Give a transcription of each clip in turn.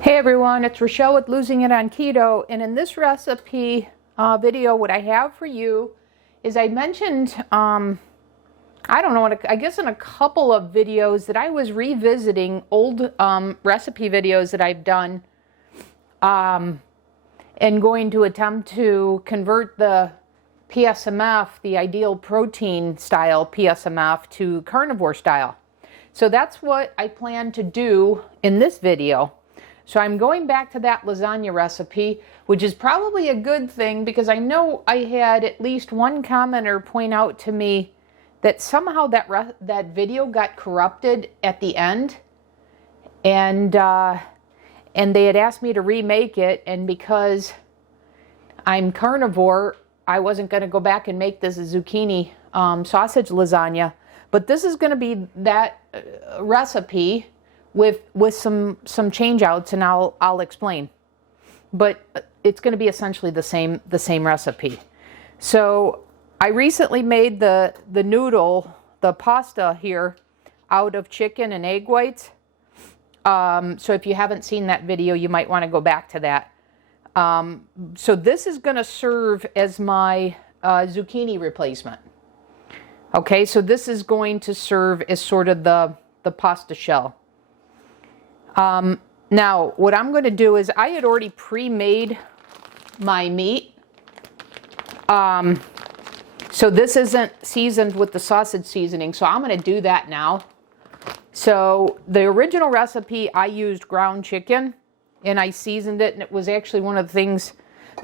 Hey everyone, it's Rochelle with Losing It on Keto, and in this recipe video, what I have for you is I mentioned, I don't know, I guess in a couple of videos that I was revisiting old recipe videos that I've done and going to attempt to convert the PSMF, the Ideal Protein-style PSMF, to carnivore style. So that's what I plan to do in this video. So I'm going back to that lasagna recipe, which is probably a good thing because I know I had at least one commenter point out to me that somehow that video got corrupted at the end, and they had asked me to remake it, and because I'm carnivore, I wasn't going to go back and make this zucchini sausage lasagna, but this is going to be that recipe with some change outs, and I'll explain. But it's going to be essentially the same recipe. So I recently made the noodle, the pasta here, out of chicken and egg whites. So if you haven't seen that video, you might want to go back to that. So this is going to serve as my zucchini replacement. Okay, so this is going to serve as sort of the pasta shell. Now, what I'm going to do is I had already pre-made my meat. So this isn't seasoned with the sausage seasoning, so I'm going to do that now. So the original recipe, I used ground chicken, and I seasoned it, and it was actually one of the things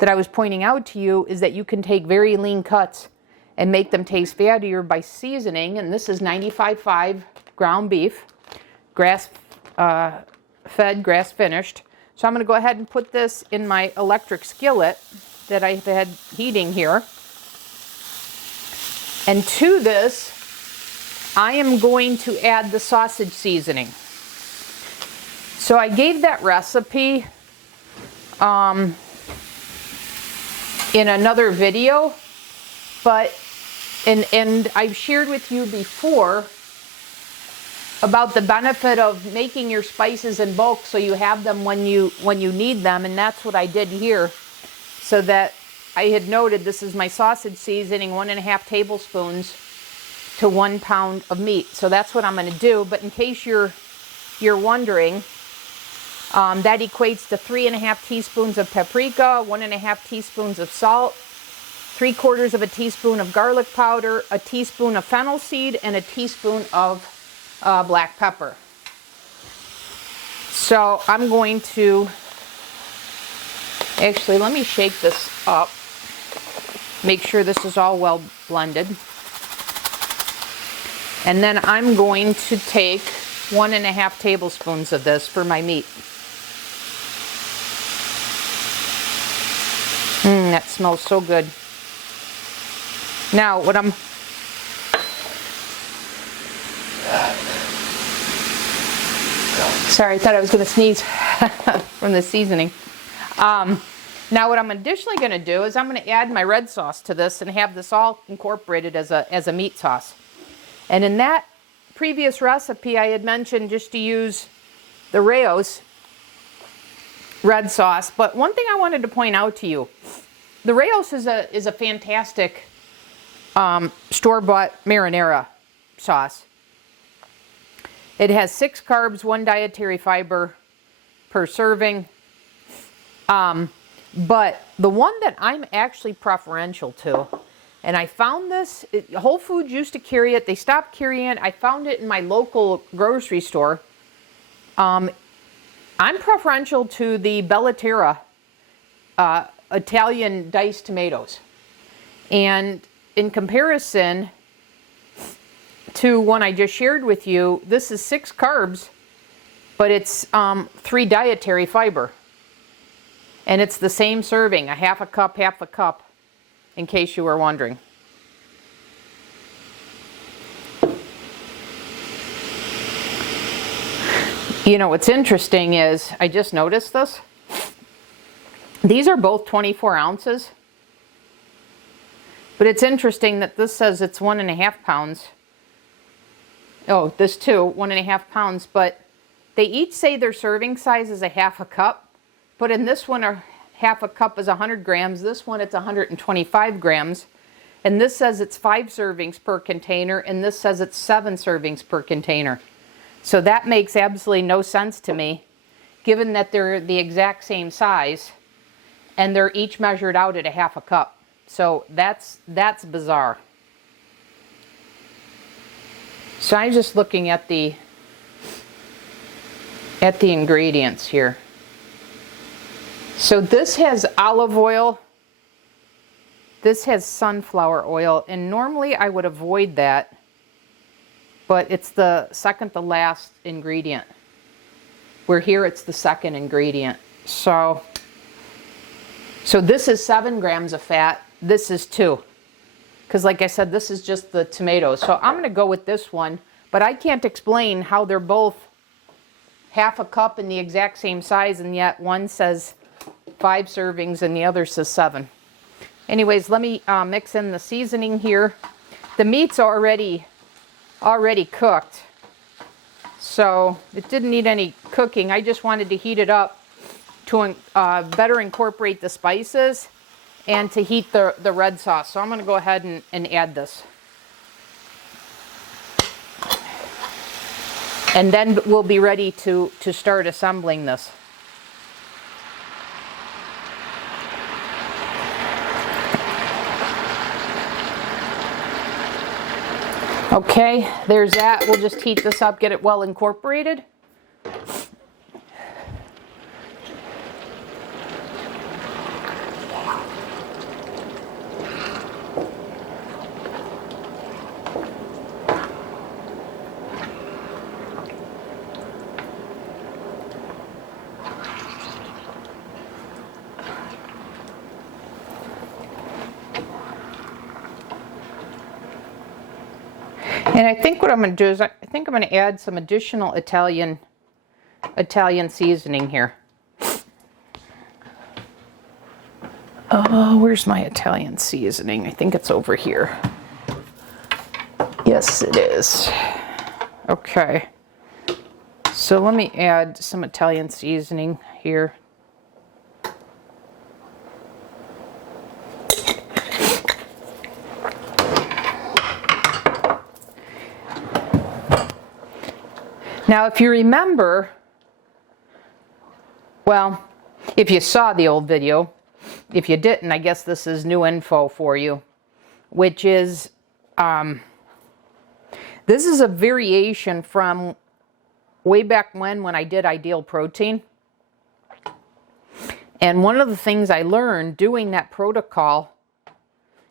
that I was pointing out to you is that you can take very lean cuts and make them taste fattier by seasoning, and this is 95.5 ground beef, grass-fed, grass-finished. So I'm going to go ahead and put this in my electric skillet that I've had heating here. And to this, I am going to add the sausage seasoning. So I gave that recipe in another video, but and I've shared with you before about the benefit of making your spices in bulk so you have them when you need them, and that's what I did here. So that I had noted this is my sausage seasoning, 1.5 tablespoons to 1 pound of meat. So that's what I'm going to do. But in case you're wondering, that equates to 3.5 teaspoons of paprika, 1.5 teaspoons of salt, 3/4 of a teaspoon of garlic powder, a teaspoon of fennel seed, and a teaspoon of black pepper. So I'm going to, actually let me shake this up, make sure this is all well blended. And then I'm going to take 1.5 tablespoons of this for my meat. That smells so good. Now what I'm sorry, I thought I was going to sneeze from the seasoning. Now what I'm additionally going to do is I'm going to add my red sauce to this and have this all incorporated as a meat sauce. And in that previous recipe I had mentioned just to use the Rao's red sauce. But one thing I wanted to point out to you, the Rao's is a fantastic store-bought marinara sauce. It has 6 carbs, 1 dietary fiber per serving. But the one that I'm actually preferential to, and I found this, Whole Foods used to carry it. They stopped carrying it. I found it in my local grocery store. I'm preferential to the Bellaterra Italian diced tomatoes. And in comparison to one I just shared with you, this is 6 carbs, but it's 3 dietary fiber. And it's the same serving, a half a cup, in case you were wondering. You know, what's interesting is, I just noticed this. These are both 24 ounces. But it's interesting that this says it's 1.5 pounds. Oh, this too, 1.5 pounds, but They each say their serving size is a half a cup, but in this one, a half a cup is 100 grams. This one, it's 125 grams. And this says it's 5 servings per container, and this says it's 7 servings per container. So that makes absolutely no sense to me, given that they're the exact same size, and they're each measured out at a half a cup. So that's bizarre. So I'm just looking at the ingredients here. So this has olive oil, this has sunflower oil, and normally I would avoid that, but it's the second to last ingredient. Where here it's the second ingredient. So this is 7 grams of fat, this is 2. Because like I said, this is just the tomatoes. So I'm going to go with this one, but I can't explain how they're both half a cup and the exact same size, and yet one says 5 servings and the other says 7. Anyways, let me mix in the seasoning here. The meat's already cooked, so it didn't need any cooking. I just wanted to heat it up to better incorporate the spices and to heat the red sauce. So I'm going to go ahead and add this. And then we'll be ready to start assembling this. Okay, there's that. We'll just heat this up, get it well incorporated. And I think what I'm going to do is I think I'm going to add some additional Italian seasoning here. Oh, where's my Italian seasoning? I think it's over here. Yes, it is. Okay. So let me add some Italian seasoning here. Now, if you remember, well, if you saw the old video, if you didn't, I guess this is new info for you, which is, this is a variation from way back when I did Ideal Protein. And one of the things I learned doing that protocol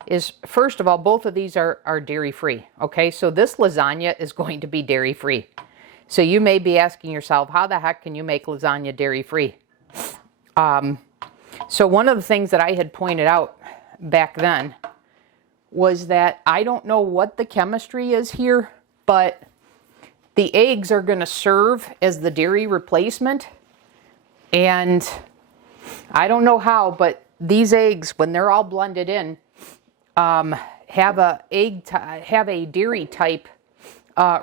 is, first of all, both of these are dairy-free, okay? So this lasagna is going to be dairy-free. So you may be asking yourself, how the heck can you make lasagna dairy-free? So one of the things that I had pointed out back then was that I don't know what the chemistry is here, but the eggs are going to serve as the dairy replacement. And I don't know how, but these eggs, when they're all blended in, have a dairy type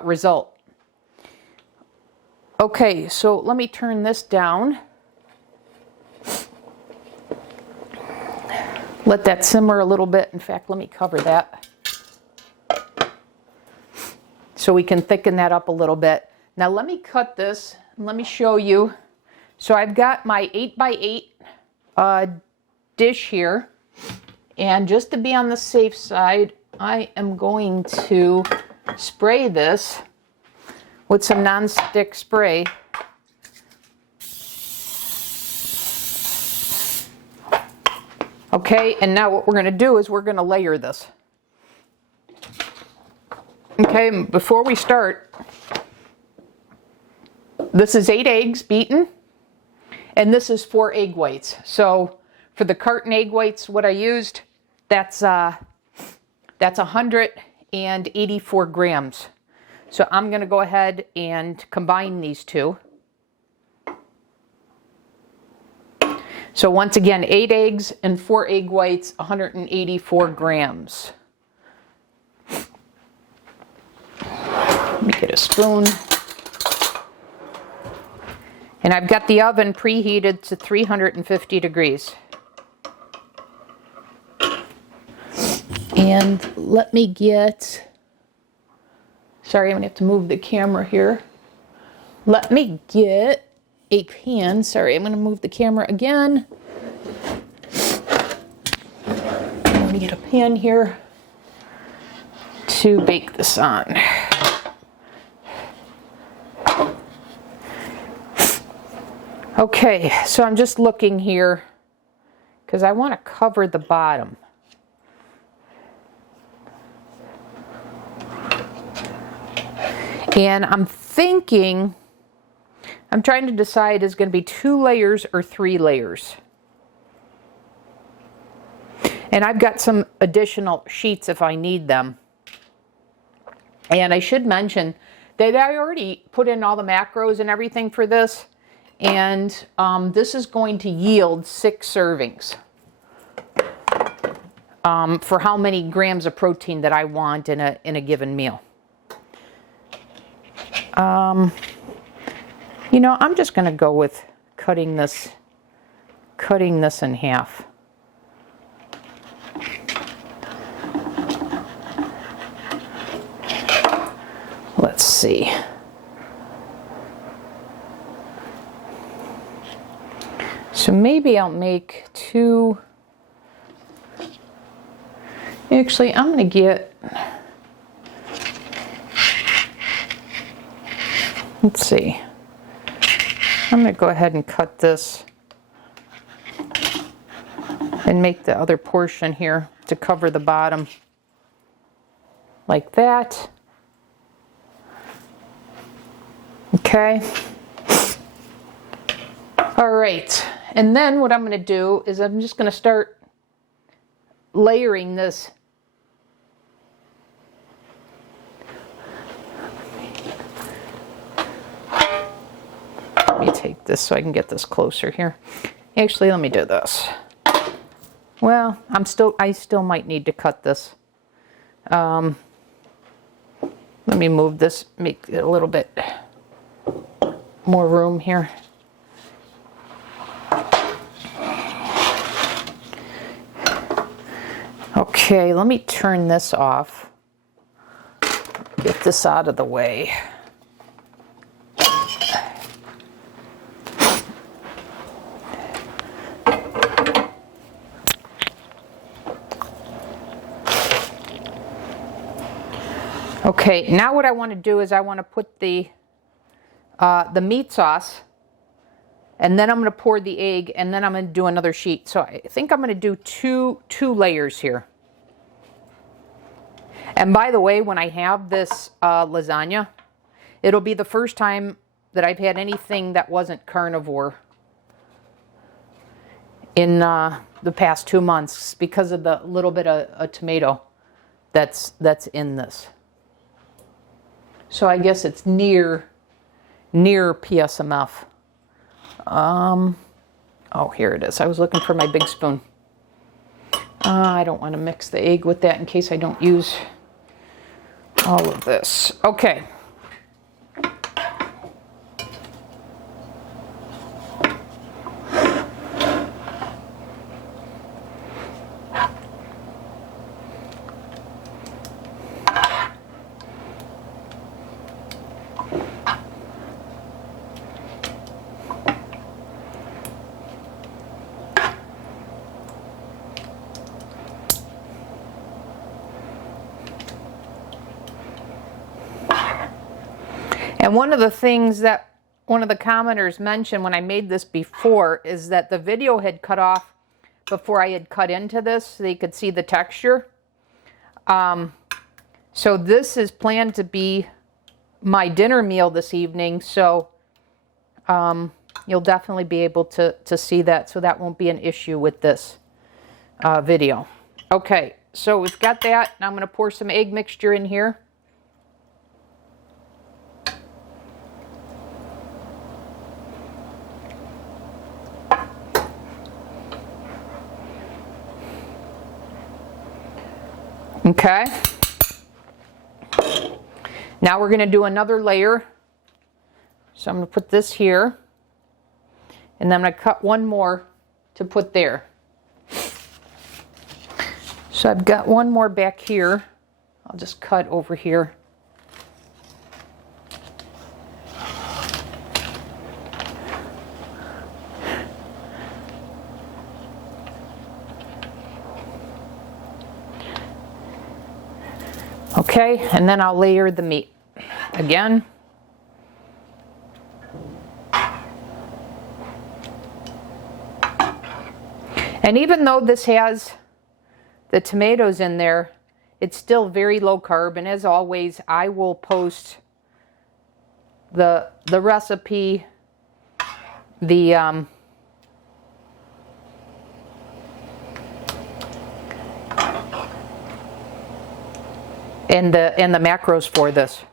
result. Okay, so let me turn this down. Let that simmer a little bit. In fact, let me cover that so we can thicken that up a little bit. Now let me cut this and let me show you. So I've got my 8x8 dish here, and just to be on the safe side, I am going to spray this with some non-stick spray. Okay, and now what we're going to do is we're going to layer this. Okay, before we start, this is 8 eggs beaten, and this is 4 egg whites. So for the carton egg whites, what I used, that's 184 grams. So I'm going to go ahead and combine these two. So once again, 8 eggs and 4 egg whites, 184 grams. Let me get a spoon. And I've got the oven preheated to 350 degrees. And let me get, sorry, I'm gonna have to move the camera here. Let me get a pan. Sorry, I'm gonna move the camera again. I'm gonna get a pan here to bake this on. Okay, so I'm just looking here because I want to cover the bottom. And I'm thinking, I'm trying to decide is going to be 2 layers or 3 layers. And I've got some additional sheets if I need them. And I should mention that I already put in all the macros and everything for this. And this is going to yield 6 servings for how many grams of protein that I want in a given meal. You know, I'm just going to go with cutting this in half. Let's see. So maybe I'll make 2. Actually, I'm going to get, let's see. I'm going to go ahead and cut this and make the other portion here to cover the bottom like that. Okay. All right. And then what I'm going to do is I'm just going to start layering this. Let me take this so I can get this closer here. Actually, let me do this. Well, I still might need to cut this. Let me move this, make it a little bit more room here. Okay, let me turn this off. Get this out of the way. Okay, now what I want to do is I want to put the meat sauce, and then I'm going to pour the egg, and then I'm going to do another sheet. So I think I'm going to do two layers here. And by the way, when I have this lasagna, it'll be the first time that I've had anything that wasn't carnivore in the past 2 months because of the little bit of a tomato that's in this. So I guess it's near PSMF. Oh, here it is. I was looking for my big spoon. I don't want to mix the egg with that in case I don't use all of this. Okay. And one of the things that one of the commenters mentioned when I made this before is that the video had cut off before I had cut into this so they could see the texture. So this is planned to be my dinner meal this evening, so you'll definitely be able to see that, so that won't be an issue with this video. Okay, so we've got that. Now I'm going to pour some egg mixture in here. Okay. Now we're going to do another layer. So I'm going to put this here. And then I'm going to cut one more to put there. So I've got one more back here. I'll just cut over here. Okay, and then I'll layer the meat again. And even though this has the tomatoes in there, it's still very low carb. And as always, I will post the recipe, and the macros for this.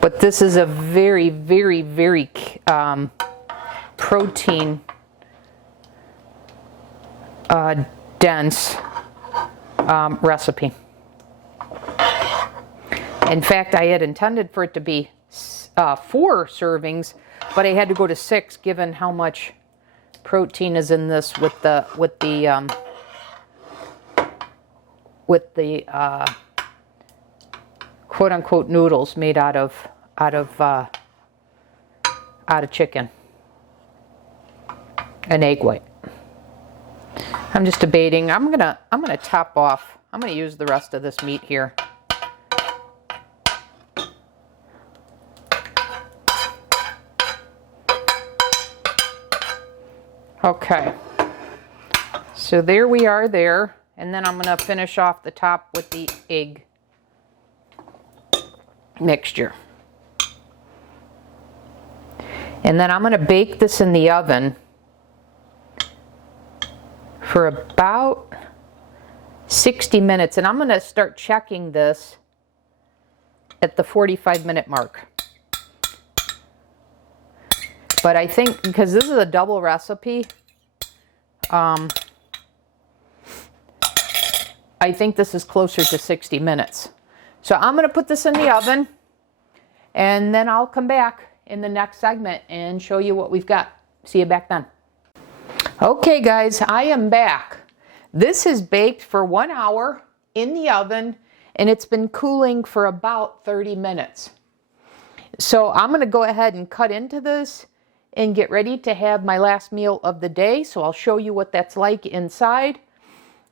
But this is a very, very, very protein dense recipe. In fact, I had intended for it to be 4 servings, but I had to go to 6 given how much protein is in this with the quote unquote noodles made out of chicken and egg white. I'm just debating. I'm gonna top off. I'm gonna use the rest of this meat here. Okay, so there we are there, and then I'm going to finish off the top with the egg mixture. And then I'm going to bake this in the oven for about 60 minutes, and I'm going to start checking this at the 45-minute mark. But I think, because this is a double recipe, I think this is closer to 60 minutes. So I'm going to put this in the oven, and then I'll come back in the next segment and show you what we've got. See you back then. Okay guys, I am back. This is baked for 1 hour in the oven, and it's been cooling for about 30 minutes. So I'm going to go ahead and cut into this and get ready to have my last meal of the day. So I'll show you what that's like inside.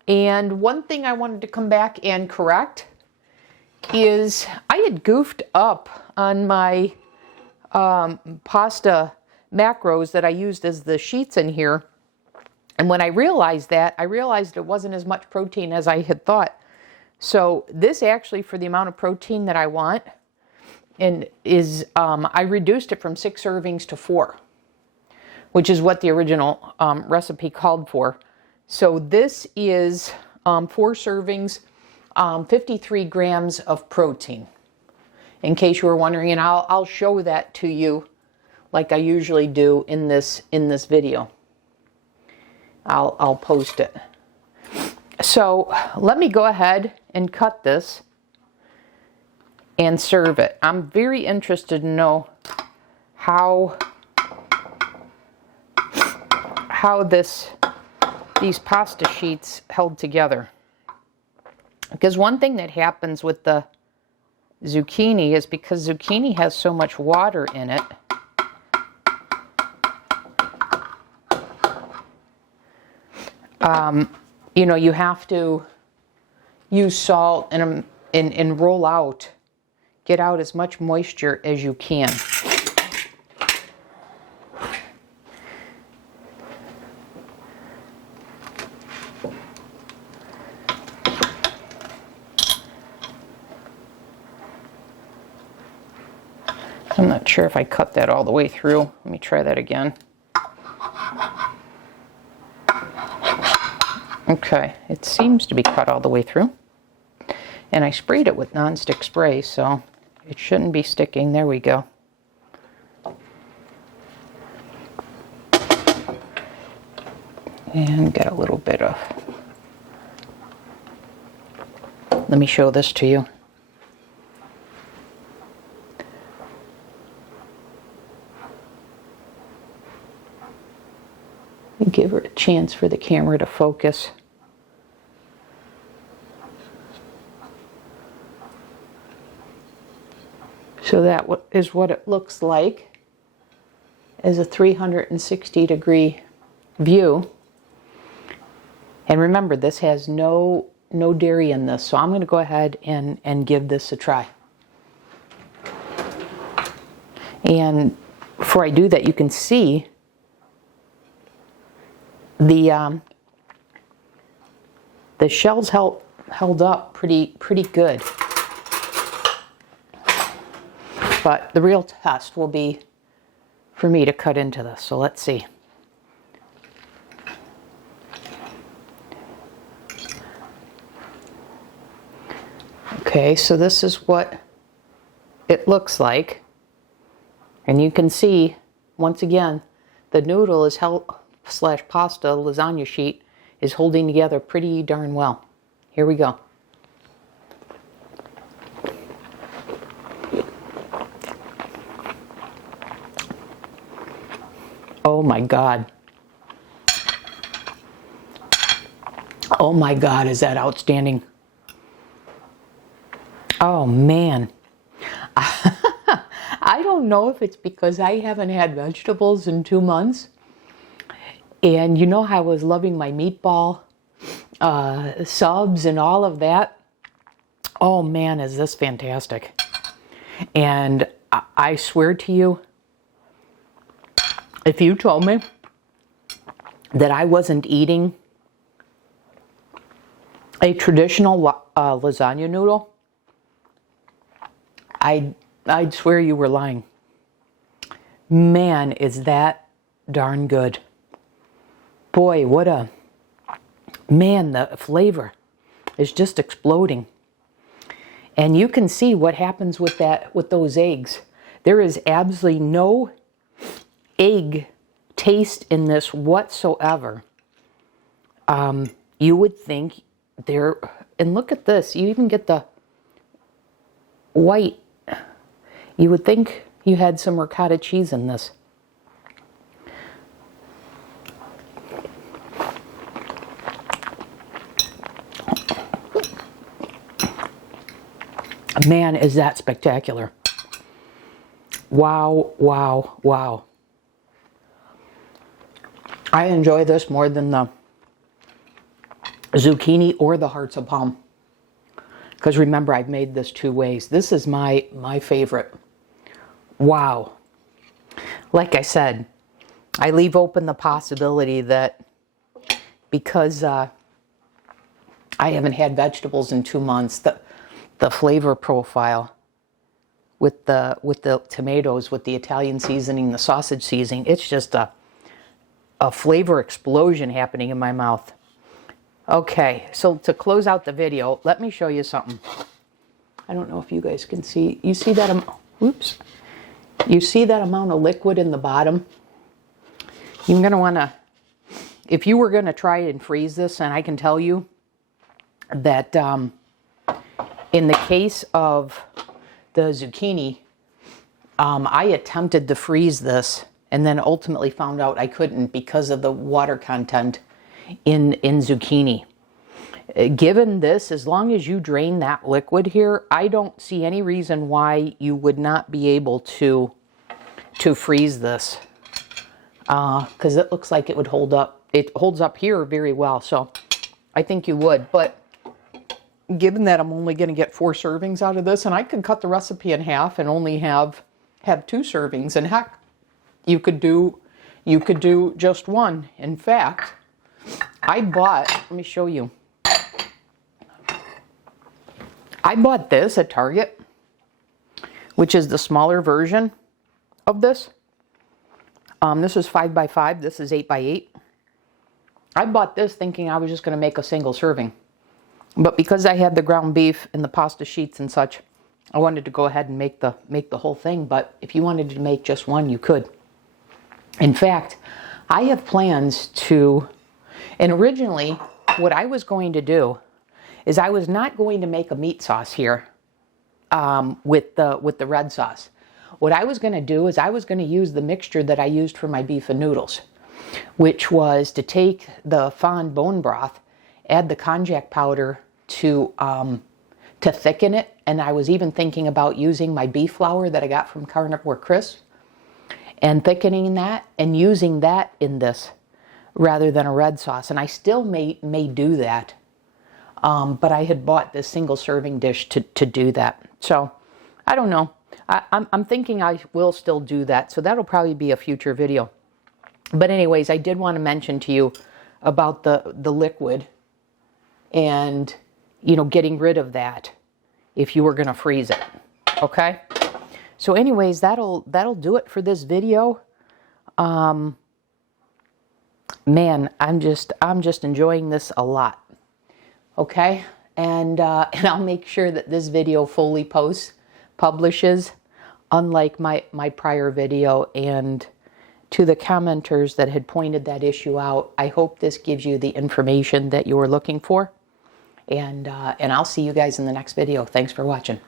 And one thing I wanted to come back and correct is I had goofed up on my pasta macros that I used as the sheets in here. And when I realized that, I realized it wasn't as much protein as I had thought. So this actually, for the amount of protein that I want, and is I reduced it from 6 servings to 4. Which is what the original recipe called for. So this is 4 servings, 53 grams of protein. In case you were wondering, and I'll show that to you like I usually do in this video. I'll post it. So let me go ahead and cut this and serve it. I'm very interested to know how these pasta sheets held together. Because one thing that happens with the zucchini is because zucchini has so much water in it, you know, you have to use salt and roll out, get out as much moisture as you can. I'm not sure if I cut that all the way through. Let me try that again. Okay, it seems to be cut all the way through. And I sprayed it with nonstick spray, so it shouldn't be sticking. There we go. And get a little bit of... Let me show this to you. Give her a chance for the camera to focus. So that is what it looks like as a 360-degree view. And remember, this has no dairy in this, so I'm going to go ahead and give this a try. And before I do that, you can see the shells held up pretty good. But the real test will be for me to cut into this. So let's see. Okay, so this is what it looks like. And you can see, once again, the noodle is slash pasta lasagna sheet is holding together pretty darn well. Here we go. Oh my God. Oh my God, is that outstanding? Oh man. I don't know if it's because I haven't had vegetables in 2 months. And you know how I was loving my meatball subs and all of that? Oh man, is this fantastic. And I swear to you, if you told me that I wasn't eating a traditional lasagna noodle, I'd swear you were lying. Man, is that darn good. Boy, man, the flavor is just exploding. And you can see what happens with those eggs. There is absolutely no egg taste in this whatsoever. You would think and look at this, you even get the white. You would think you had some ricotta cheese in this. Man, is that spectacular. Wow, wow, wow. I enjoy this more than the zucchini or the hearts of palm. Because remember, I've made this 2 ways. This is my favorite. Wow. Like I said, I leave open the possibility that because I haven't had vegetables in 2 months, the flavor profile with the tomatoes, with the Italian seasoning, the sausage seasoning, it's just a flavor explosion happening in my mouth. Okay, so to close out the video, let me show you something. I don't know if you guys can see. You see that? Oops. You see that amount of liquid in the bottom? You're going to want to, if you were going to try and freeze this, and I can tell you that in the case of the zucchini, I attempted to freeze this and then ultimately found out I couldn't because of the water content in zucchini. Given this, as long as you drain that liquid here, I don't see any reason why you would not be able to freeze this. Because it looks like it would hold up. It holds up here very well, so I think you would. But given that I'm only going to get 4 servings out of this, and I could cut the recipe in half and only have 2 servings, and heck, you could do just 1. In fact, I bought, let me show you. I bought this at Target, which is the smaller version of this. This is 5x5, this is 8x8. I bought this thinking I was just going to make a single serving. But because I had the ground beef and the pasta sheets and such, I wanted to go ahead and make the whole thing. But if you wanted to make just 1, you could. In fact, I have plans to, and originally what I was going to do is I was not going to make a meat sauce here with the red sauce. What I was going to do is I was going to use the mixture that I used for my beef and noodles. which was to take the fond bone broth, add the konjac powder to thicken it. And I was even thinking about using my beef flour that I got from Carnivore Crisp and thickening that and using that in this rather than a red sauce. And I still may do that. But I had bought this single serving dish to do that. So I don't know. I'm thinking I will still do that. So that'll probably be a future video. But anyways, I did want to mention to you about the liquid and, you know, getting rid of that if you were going to freeze it. Okay? So anyways, that'll do it for this video. Man, I'm just enjoying this a lot. Okay? And I'll make sure that this video fully publishes, unlike my prior video. And to the commenters that had pointed that issue out, I hope this gives you the information that you were looking for. And I'll see you guys in the next video. Thanks for watching.